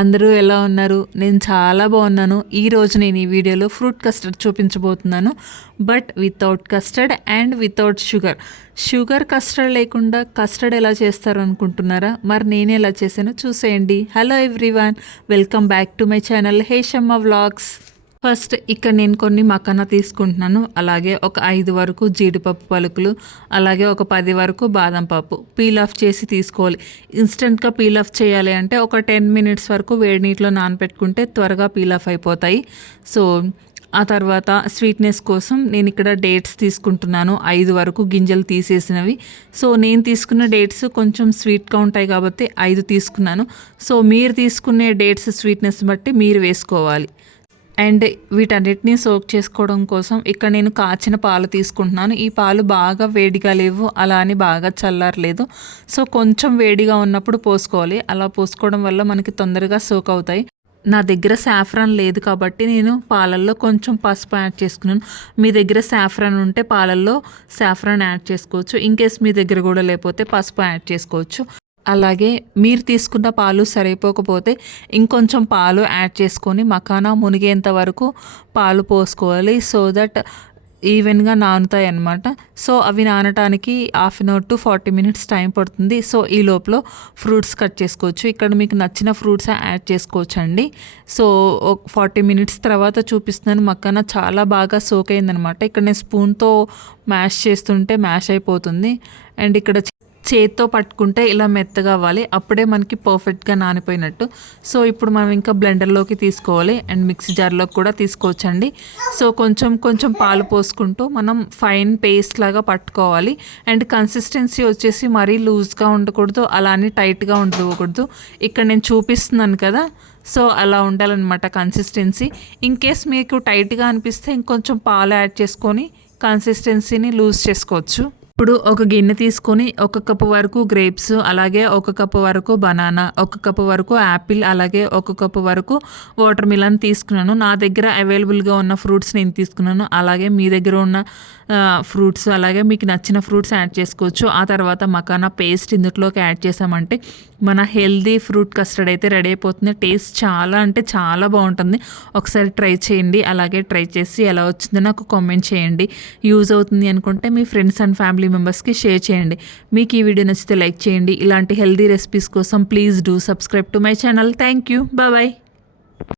అందరూ ఎలా ఉన్నారు? నేను చాలా బాగున్నాను. ఈరోజు నేను ఈ వీడియోలో ఫ్రూట్ కస్టర్డ్ చూపించబోతున్నాను. But without custard and without sugar. Sugar custard లేకుండా కస్టర్డ్ ఎలా చేస్తారు అనుకుంటున్నారా? మరి నేను ఎలా చేశానో చూసేయండి. Hello everyone, welcome back to my channel Heshamma vlogs. First ఇక్కడ నేను కొన్ని మకానా తీసుకుంటున్నాను. అలాగే ఒక 5 వరకు జీడిపప్పు పలుకులు, అలాగే ఒక 10 వరకు బాదం పప్పు పీల్ ఆఫ్ చేసి తీసుకోవాలి. ఇన్స్టెంట్గా పీల్ ఆఫ్ చేయాలి అంటే ఒక 10 మినిట్స్ వరకు వేడి నీటిలో నానబెట్టుకుంటే త్వరగా పీల్ ఆఫ్ అయిపోతాయి. సో ఆ తర్వాత స్వీట్నెస్ కోసం నేను ఇక్కడ డేట్స్ తీసుకుంటున్నాను. 5 వరకు గింజలు తీసేసినవి. సో నేను తీసుకున్న డేట్స్ కొంచెం స్వీట్గా ఉంటాయి కాబట్టి 5 తీసుకున్నాను. సో మీరు తీసుకునే డేట్స్ స్వీట్నెస్ బట్టి మీరు వేసుకోవాలి. అండ్ వీటన్నిటిని సోక్ చేసుకోవడం కోసం ఇక్కడ నేను కాచిన పాలు తీసుకుంటున్నాను. ఈ పాలు బాగా వేడిగా లేవు, అలా అని బాగా చల్లారలేదు. సో కొంచెం వేడిగా ఉన్నప్పుడు పోసుకోవాలి. అలా పోసుకోవడం వల్ల మనకి తొందరగా సోక్ అవుతాయి. నా దగ్గర సాఫ్రాన్ లేదు కాబట్టి నేను పాలల్లో కొంచెం పసుపు యాడ్ చేసుకున్నాను. మీ దగ్గర సాఫ్రాన్ ఉంటే పాలల్లో సాఫ్రాన్ యాడ్ చేసుకోవచ్చు. ఇన్కేస్ మీ దగ్గర కూడా లేకపోతే పసుపు యాడ్ చేసుకోవచ్చు. అలాగే మీరు తీసుకున్న పాలు సరిపోకపోతే ఇంకొంచెం పాలు యాడ్ చేసుకొని మకానా మునిగేంత వరకు పాలు పోసుకోవాలి. సో దట్ ఈవెన్గా నానుతాయి అన్నమాట. సో అవి నానటానికి 1/2 అవర్ టు 40 మినిట్స్ టైం పడుతుంది. సో ఈ లోపల ఫ్రూట్స్ కట్ చేసుకోవచ్చు. ఇక్కడ మీకు నచ్చిన ఫ్రూట్స్ యాడ్ చేసుకోవచ్చు అండి. సో 40 మినిట్స్ తర్వాత చూపిస్తున్నాను. మకానా చాలా బాగా సోక్ అయిందనమాట. ఇక్కడ నేను స్పూన్తో మ్యాష్ చేస్తుంటే మ్యాష్ అయిపోతుంది. అండ్ ఇక్కడ చేత్తో పట్టుకుంటే ఇలా మెత్తగా అవ్వాలి. అప్పుడే మనకి పర్ఫెక్ట్గా నానిపోయినట్టు. సో ఇప్పుడు మనం ఇంకా బ్లెండర్లోకి తీసుకోవాలి అండ్ మిక్సీ జార్లోకి కూడా తీసుకోవచ్చండి. సో కొంచెం పాలు పోసుకుంటూ మనం ఫైన్ పేస్ట్ లాగా పట్టుకోవాలి. అండ్ కన్సిస్టెన్సీ వచ్చేసి మరీ లూజ్గా ఉండకూడదు, అలానే టైట్గా ఉండకూడదు. ఇక్కడ నేను చూపిస్తున్నాను కదా, సో అలా ఉండాలన్నమాట కన్సిస్టెన్సీ. ఇన్ కేస్ మీకు టైట్గా అనిపిస్తే ఇంకొంచెం పాలు యాడ్ చేసుకొని కన్సిస్టెన్సీని లూజ్ చేసుకోవచ్చు. ఇప్పుడు ఒక గిన్నె తీసుకొని 1 కప్పు వరకు గ్రేప్స్, అలాగే 1 కప్పు వరకు బనానా, 1 కప్పు వరకు యాపిల్, అలాగే 1 కప్పు వరకు వాటర్ మిలన్ తీసుకున్నాను. నా దగ్గర అవైలబుల్గా ఉన్న ఫ్రూట్స్ నేను తీసుకున్నాను. అలాగే మీ దగ్గర ఉన్న ఫ్రూట్స్, అలాగే మీకు నచ్చిన ఫ్రూట్స్ యాడ్ చేసుకోవచ్చు. ఆ తర్వాత మకానా పేస్ట్ ఇందులోకి యాడ్ చేసామంటే మన హెల్దీ ఫ్రూట్ కస్టర్డ్ అయితే రెడీ అయిపోతుంది. టేస్ట్ చాలా అంటే చాలా బాగుంటుంది. ఒకసారి ట్రై చేయండి. అలాగే ట్రై చేసి ఎలా వచ్చిందో నాకు కామెంట్ చేయండి. యూజ్ అవుతుంది అనుకుంటే మీ ఫ్రెండ్స్ అండ్ ఫ్యామిలీ మెంబర్స్కి షేర్ చేయండి. మీకు ఈ వీడియో నచ్చితే లైక్ చేయండి. ఇలాంటి హెల్దీ రెసిపీస్ కోసం please do subscribe to my channel. Thank you. Bye.